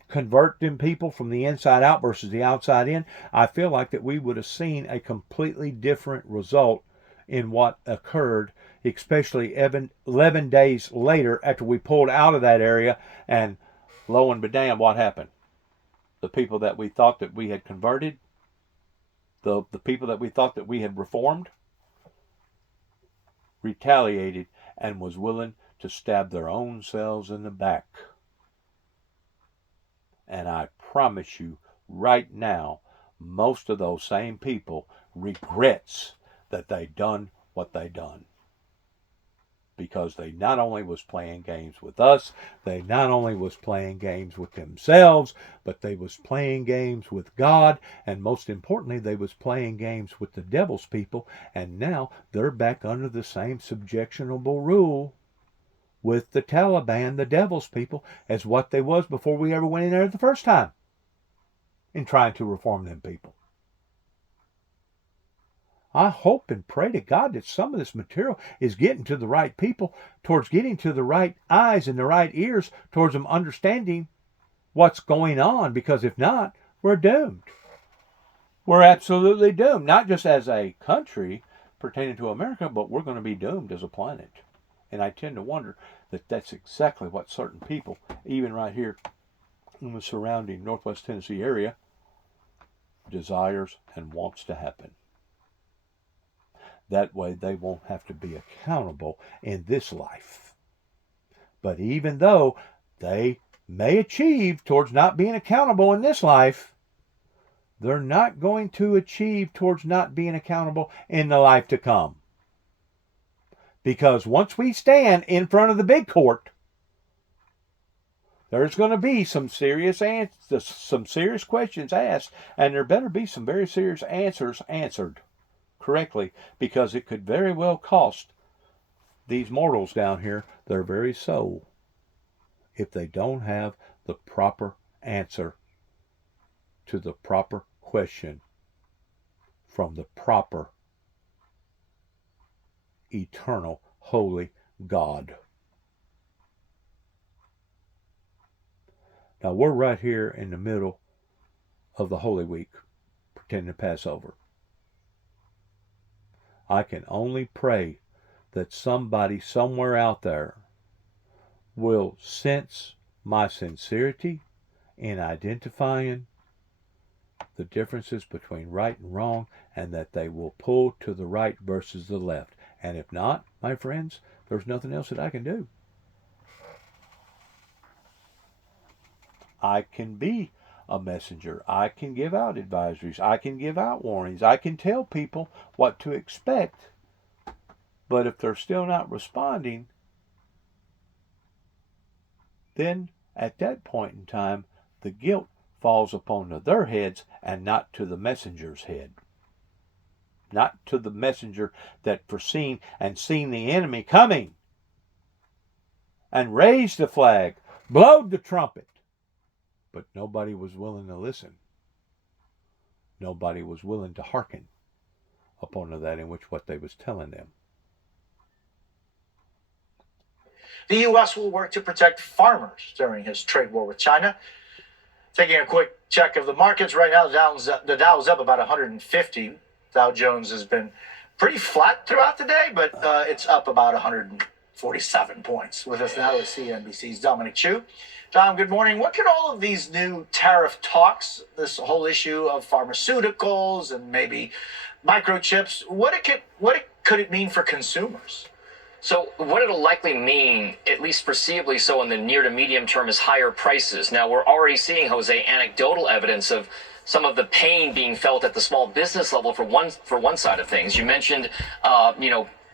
convert them people from the inside out versus the outside in, I feel like that we would have seen a completely different result in what occurred, especially 11 days later after we pulled out of that area, and lo and bedam, what happened? The people that we thought that we had converted, the people that we thought that we had reformed, retaliated and was willing to stab their own selves in the back. And I promise you right now, most of those same people regrets that they done what they done. Because they not only was playing games with us, they not only was playing games with themselves, but they was playing games with God, and most importantly, they was playing games with the devil's people, and now they're back under the same subjectionable rule with the Taliban, the devil's people, as what they was before we ever went in there the first time in trying to reform them people. I hope and pray to God that some of this material is getting to the right people, towards getting to the right eyes and the right ears, towards them understanding what's going on, because if not, we're doomed. We're absolutely doomed, not just as a country pertaining to America, but we're going to be doomed as a planet. And I tend to wonder that that's exactly what certain people, even right here in the surrounding Northwest Tennessee area, desires and wants to happen. That way they won't have to be accountable in this life. But even though they may achieve towards not being accountable in this life, they're not going to achieve towards not being accountable in the life to come. Because once we stand in front of the big court, there's going to be some serious questions asked, and there better be some very serious answers answered correctly, because it could very well cost these mortals down here their very soul if they don't have the proper answer to the proper question from the proper, eternal, holy God. Now we're right here in the middle of the Holy Week, pretending to pass over. I can only pray that somebody somewhere out there will sense my sincerity in identifying the differences between right and wrong, and that they will pull to the right versus the left. And if not, my friends, there's nothing else that I can do. I can be a messenger. I can give out advisories. I can give out warnings. I can tell people what to expect. But if they're still not responding, then at that point in time, the guilt falls upon their heads and not to the messenger's head. Not to the messenger that foreseen and seen the enemy coming and raised the flag, blowed the trumpet. But nobody was willing to listen. Nobody was willing to hearken upon that in which what they was telling them. The U.S. will work to protect farmers during his trade war with China. Taking a quick check of the markets right now, the Dow's up about 150. Dow Jones has been pretty flat throughout the day, but it's up about 147 points. With us now is CNBC's Dominic Chu. Dom, good morning. What could all of these new tariff talks, this whole issue of pharmaceuticals and maybe microchips, could it mean for consumers? So what it'll likely mean, at least foreseeably so in the near to medium term, is higher prices. Now, we're already seeing, Jose, anecdotal evidence of some of the pain being felt at the small business level for one side of things. You mentioned,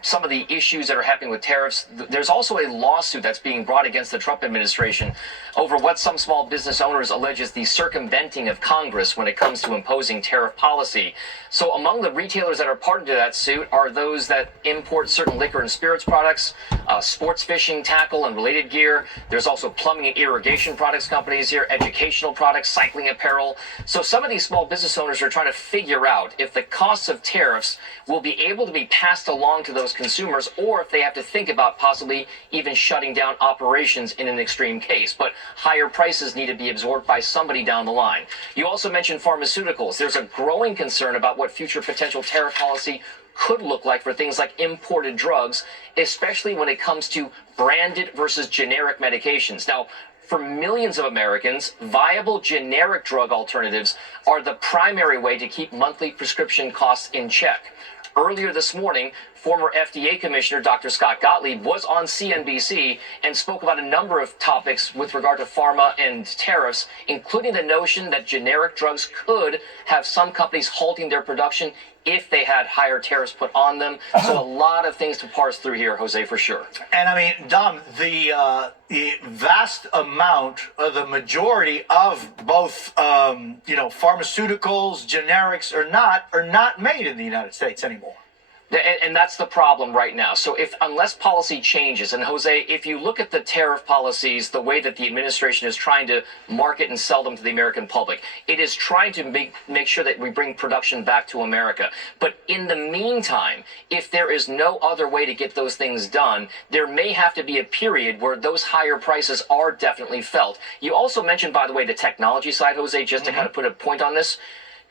some of the issues that are happening with tariffs. There's also a lawsuit that's being brought against the Trump administration over what some small business owners allege is the circumventing of Congress when it comes to imposing tariff policy. So among the retailers that are party to that suit are those that import certain liquor and spirits products, sports fishing, tackle, and related gear. There's also plumbing and irrigation products companies here, educational products, cycling apparel. So some of these small business owners are trying to figure out if the costs of tariffs will be able to be passed along to those consumers, or if they have to think about possibly even shutting down operations in an extreme case. But higher prices need to be absorbed by somebody down the line. You also mentioned pharmaceuticals. There's a growing concern about what future potential tariff policy could look like for things like imported drugs, especially when it comes to branded versus generic medications. Now, for millions of Americans, viable generic drug alternatives are the primary way to keep monthly prescription costs in check. Earlier this morning, former FDA Commissioner Dr. Scott Gottlieb was on CNBC and spoke about a number of topics with regard to pharma and tariffs, including the notion that generic drugs could have some companies halting their production if they had higher tariffs put on them. So a lot of things to parse through here, Jose, for sure. And I mean, Dom, the vast amount, the majority of both, pharmaceuticals, generics are not made in the United States anymore. And that's the problem right now. So unless policy changes, and Jose, if you look at the tariff policies, the way that the administration is trying to market and sell them to the American public, it is trying to make sure that we bring production back to America. But in the meantime, if there is no other way to get those things done, there may have to be a period where those higher prices are definitely felt. You also mentioned, by the way, the technology side, Jose, just to kind of put a point on this.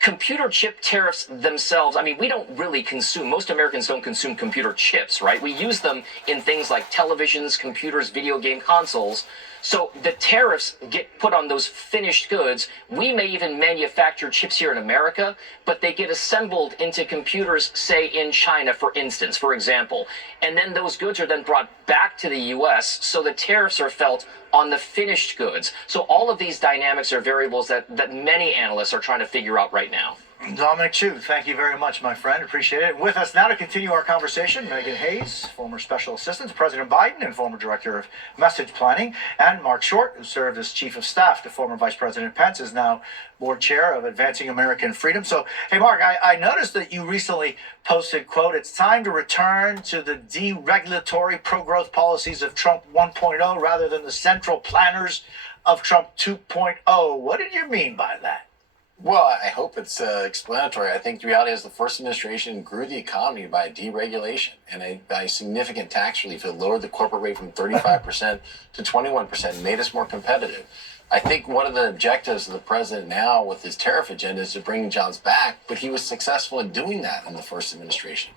Computer chip tariffs themselves, I mean, we don't really consume, most Americans don't consume computer chips, right? We use them in things like televisions, computers, video game consoles. So the tariffs get put on those finished goods. We may even manufacture chips here in America, but they get assembled into computers, say in China, for instance, for example. And then those goods are then brought back to the U.S., so the tariffs are felt on the finished goods. So all of these dynamics are variables that many analysts are trying to figure out right now. Dominic Chu, thank you very much, my friend. Appreciate it. With us now to continue our conversation, Megan Hayes, former special assistant to President Biden and former director of message planning, and Mark Short, who served as chief of staff to former Vice President Pence, is now board chair of Advancing American Freedom. So, hey, Mark, I noticed that you recently posted, quote, "It's time to return to the deregulatory pro-growth policies of Trump 1.0 rather than the central planners of Trump 2.0. What did you mean by that? Well, I hope it's explanatory. I think the reality is the first administration grew the economy by deregulation and by significant tax relief. It lowered the corporate rate from 35% to 21%, made us more competitive. I think one of the objectives of the president now with his tariff agenda is to bring jobs back, but he was successful in doing that in the first administration.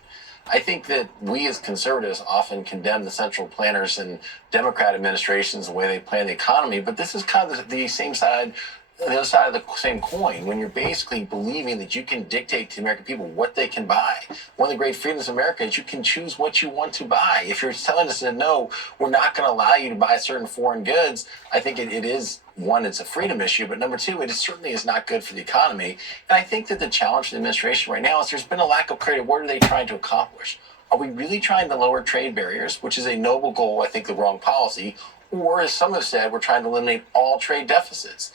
I think that we as conservatives often condemn the central planners and Democrat administrations, the way they plan the economy, but this is kind of the same side, the other side of the same coin, when you're basically believing that you can dictate to the American people what they can buy. One of the great freedoms of America is you can choose what you want to buy. If you're telling us that no, we're not going to allow you to buy certain foreign goods, I think it is, one, it's a freedom issue, but number two, it certainly is not good for the economy. And I think that the challenge for the administration right now is there's been a lack of clarity. What are they trying to accomplish? Are we really trying to lower trade barriers, which is a noble goal, I think the wrong policy, Or, as some have said, we're trying to eliminate all trade deficits.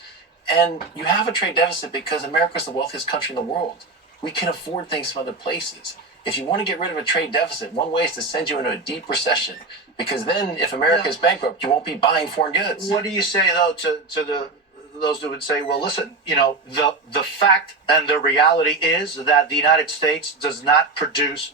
And you have a trade deficit because America's the wealthiest country in the world. We can afford things from other places. If you want to get rid of a trade deficit, one way is to send you into a deep recession. Because then, if America is bankrupt, you won't be buying foreign goods. What do you say, though, to those who would say, well, listen, the fact and the reality is that the United States does not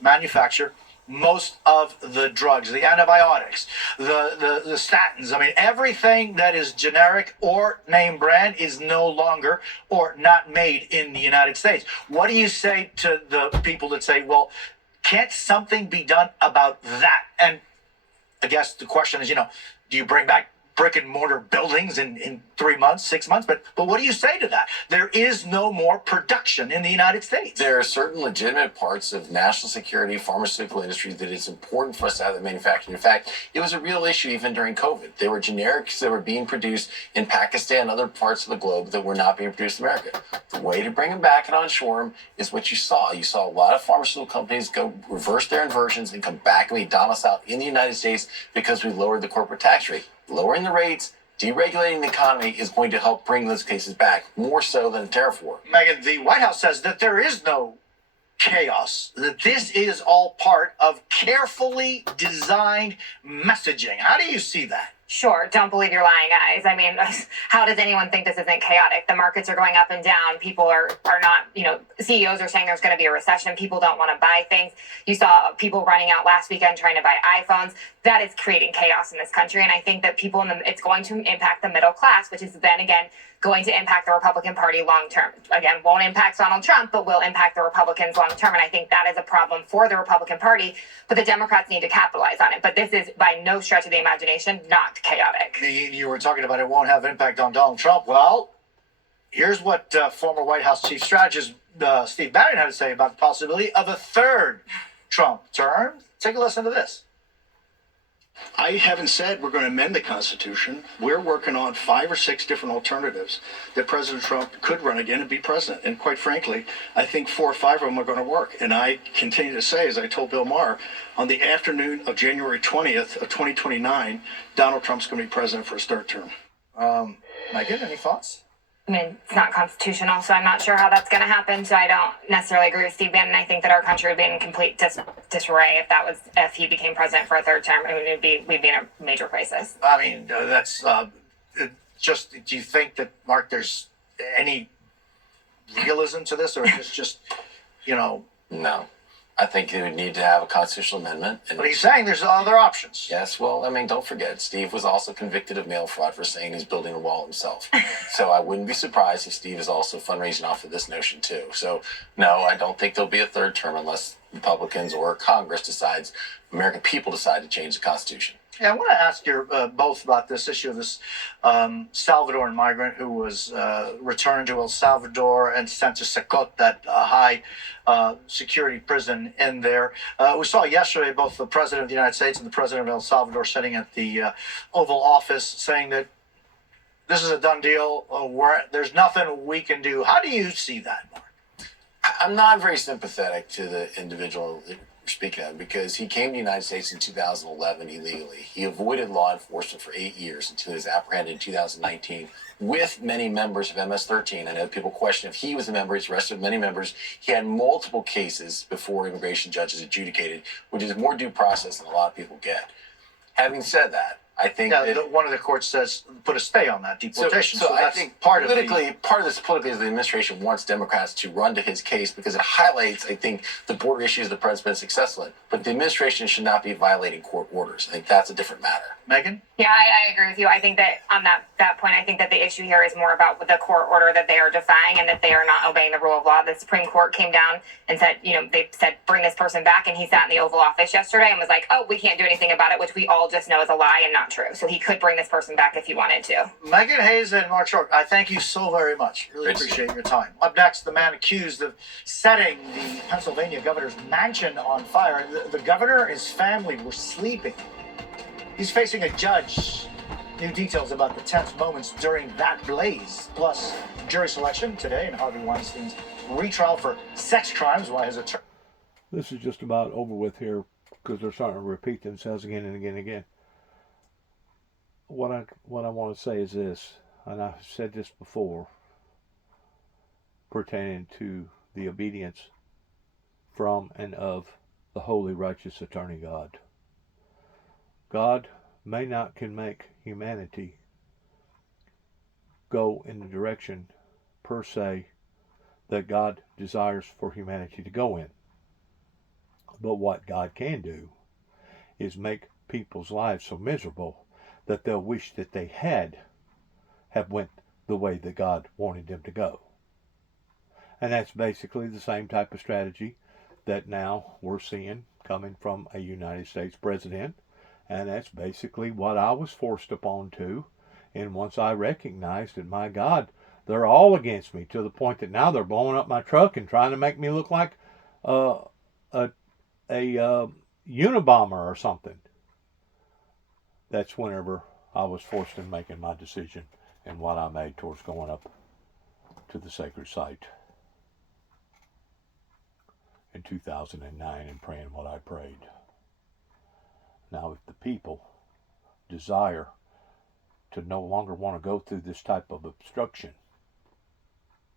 manufacture most of the drugs, the antibiotics, the statins. I mean, everything that is generic or name brand is no longer or not made in the United States. What do you say to the people that say, well, can't something be done about that? And I guess the question is, do you bring back brick and mortar buildings in 3 months, 6 months? But what do you say to that? There is no more production in the United States. There are certain legitimate parts of national security, pharmaceutical industry that it's important for us to have the manufacturing. In fact, it was a real issue even during COVID. There were generics that were being produced in Pakistan and other parts of the globe that were not being produced in America. The way to bring them back and onshore them is what you saw. You saw a lot of pharmaceutical companies go reverse their inversions and come back and be domiciled in the United States because we lowered the corporate tax rate. Lowering the rates, deregulating the economy is going to help bring those cases back, more so than a tariff war. Megyn, the White House says that there is no chaos, that this is all part of carefully designed messaging. How do you see that? Sure. Don't believe your lying eyes. I mean, how does anyone think this isn't chaotic? The markets are going up and down. People are not, CEOs are saying there's going to be a recession. People don't want to buy things. You saw people running out last weekend trying to buy iPhones. That is creating chaos in this country. And I think that it's going to impact the middle class, which is then again going to impact the Republican Party long term. Again, won't impact Donald Trump, but will impact the Republicans long term. And I think that is a problem for the Republican Party, but the Democrats need to capitalize on it. But this is by no stretch of the imagination not chaotic. You were talking about it won't have impact on Donald Trump. Well, here's what former White House chief strategist Steve Bannon had to say about the possibility of a third Trump term. Take a listen to this. I haven't said we're going to amend the Constitution. We're working on 5 or 6 different alternatives that President Trump could run again and be president. And quite frankly, I think 4 or 5 of them are going to work. And I continue to say, as I told Bill Maher, on the afternoon of January 20th of 2029, Donald Trump's going to be president for his 3rd term. Megyn, any thoughts? I mean, it's not constitutional, so I'm not sure how that's going to happen. So I don't necessarily agree with Steve Bannon. I think that our country would be in complete disarray if he became president for a 3rd term. I mean, we'd be in a major crisis. I mean, that's just. Do you think that, Mark, there's any realism to this, or is this just, No. I think they would need to have a constitutional amendment. But he's saying there's other options. Yes, well, I mean, don't forget, Steve was also convicted of mail fraud for saying he's building a wall himself. So I wouldn't be surprised if Steve is also fundraising off of this notion, too. So, no, I don't think there'll be a 3rd term unless Republicans or Congress decides, American people decide to change the Constitution. Yeah, I want to ask you both about this issue of this Salvadoran migrant who was returned to El Salvador and sent to Secot, that high security prison in there. We saw yesterday both the President of the United States and the President of El Salvador sitting at the Oval Office saying that this is a done deal. There's nothing we can do. How do you see that, Mark? I'm not very sympathetic to the individual speaking of, because he came to the United States in 2011 illegally. He avoided law enforcement for 8 years until he was apprehended in 2019 with many members of MS-13. I know people question if he was a member. He's arrested many members. He had multiple cases before immigration judges adjudicated, which is more due process than a lot of people get. Having said that, I think one of the courts says put a stay on that deportation. So that's I think part of this politically is the administration wants Democrats to run to his case because it highlights, I think, the border issues the president's been successful in. But the administration should not be violating court orders. I think that's a different matter. Megyn? Yeah, I agree with you. I think that on that point, I think that the issue here is more about the court order that they are defying and that they are not obeying the rule of law. The Supreme Court came down and said, they said, bring this person back. And he sat in the Oval Office yesterday and was like, oh, we can't do anything about it, which we all just know is a lie and not true. So he could bring this person back if he wanted to. Megyn Hayes and Mark Short, I thank you so very much. Really appreciate your time. Up next, the man accused of setting the Pennsylvania governor's mansion on fire. The governor and his family were sleeping. He's facing a judge. New details about the tense moments during that blaze. Plus, jury selection today in Harvey Weinstein's retrial for sex crimes. Why his attorney... This is just about over with here because they're starting to repeat themselves again and again and again. what I want to say is this, and I've said this before, pertaining to the obedience from and of the holy, righteous, eternal God. God can make humanity go in the direction, per se, that God desires for humanity to go in. But what God can do is make people's lives so miserable that they'll wish that they have went the way that God wanted them to go. And that's basically the same type of strategy that now we're seeing coming from a United States president. And that's basically what I was forced upon to. And once I recognized that, my God, they're all against me, to the point that now they're blowing up my truck and trying to make me look like a Unabomber or something. That's whenever I was forced in making my decision and what I made towards going up to the sacred site in 2009 and praying what I prayed. Now, if the people desire to no longer want to go through this type of obstruction,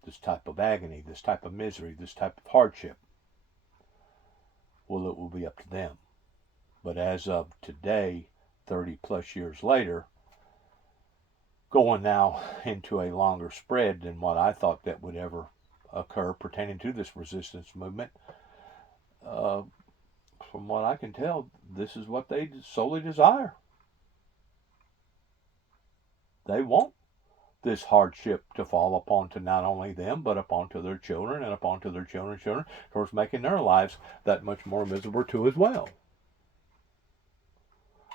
this type of agony, this type of misery, this type of hardship, well, it will be up to them. But as of today, 30 plus years later, going now into a longer spread than what I thought that would ever occur pertaining to this resistance movement, from what I can tell, this is what they solely desire. They want this hardship to fall upon to not only them, but upon to their children and upon to their children's children, towards making their lives that much more miserable too as well.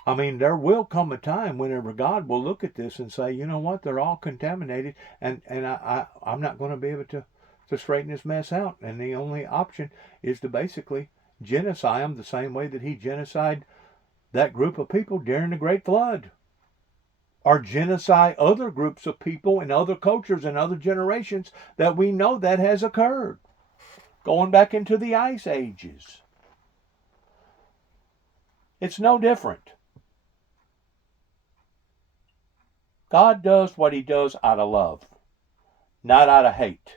I mean, there will come a time whenever God will look at this and say, you know what, they're all contaminated, and I'm not going to be able to straighten this mess out. And the only option is to basically genocide them the same way that he genocided that group of people during the Great Flood. Or genocide other groups of people in other cultures and other generations that we know that has occurred. Going back into the ice ages. It's no different. God does what he does out of love, not out of hate.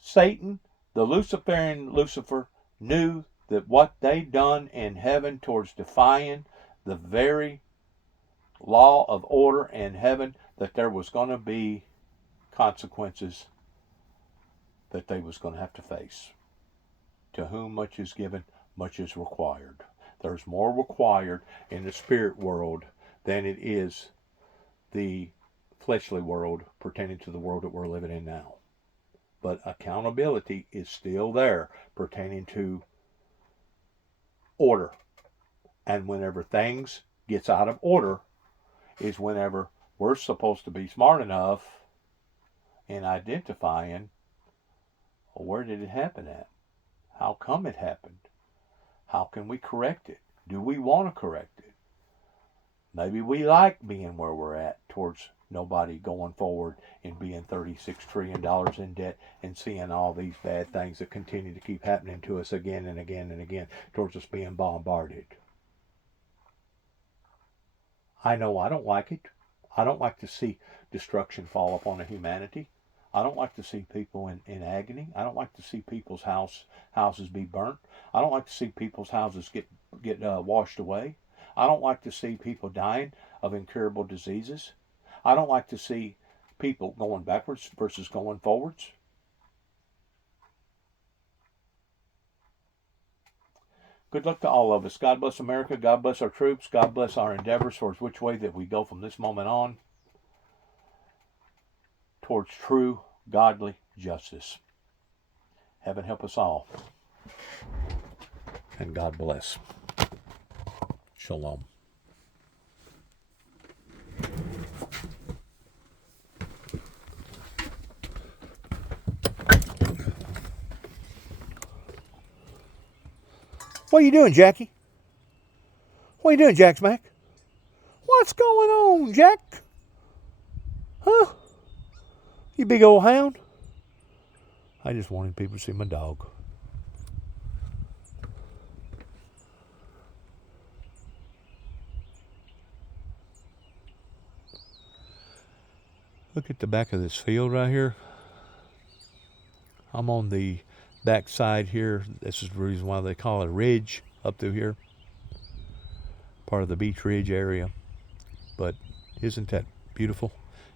Satan, the Luciferian Lucifer, knew that what they'd done in heaven towards defying the very law of order in heaven, that there was going to be consequences that they was going to have to face. To whom much is given, much is required. There's more required in the spirit world than it is the fleshly world pertaining to the world that we're living in now. But accountability is still there pertaining to order. And whenever things gets out of order is whenever we're supposed to be smart enough in identifying, well, where did it happen at? How come it happened? How can we correct it? Do we want to correct it? Maybe we like being where we're at towards nobody going forward and being $36 trillion in debt and seeing all these bad things that continue to keep happening to us again and again and again, towards us being bombarded. I know I don't like it. I don't like to see destruction fall upon humanity. I don't like to see people in agony. I don't like to see people's houses be burnt. I don't like to see people's houses get washed away. I don't like to see people dying of incurable diseases. I don't like to see people going backwards versus going forwards. Good luck to all of us. God bless America. God bless our troops. God bless our endeavors towards which way that we go from this moment on towards true, godly justice. Heaven help us all. And God bless. Shalom. What are you doing, Jackie? What are you doing, Jack Smack? What's going on, Jack? Huh? You big old hound? I just wanted people to see my dog. Look at the back of this field right here. I'm on the back side here. This is the reason why they call it a ridge up through here. Part of the Beech Ridge area. But isn't that beautiful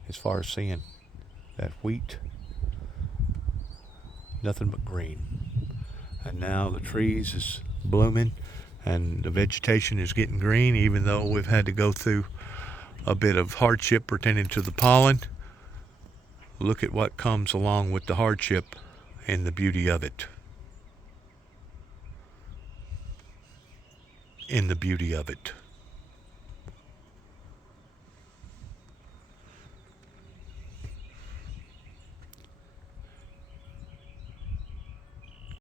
as far as seeing that wheat? Nothing but green. And now the trees is blooming and the vegetation is getting green, even though we've had to go through a bit of hardship pertaining to the pollen. Look at what comes along with the hardship and the beauty of it. In the beauty of it.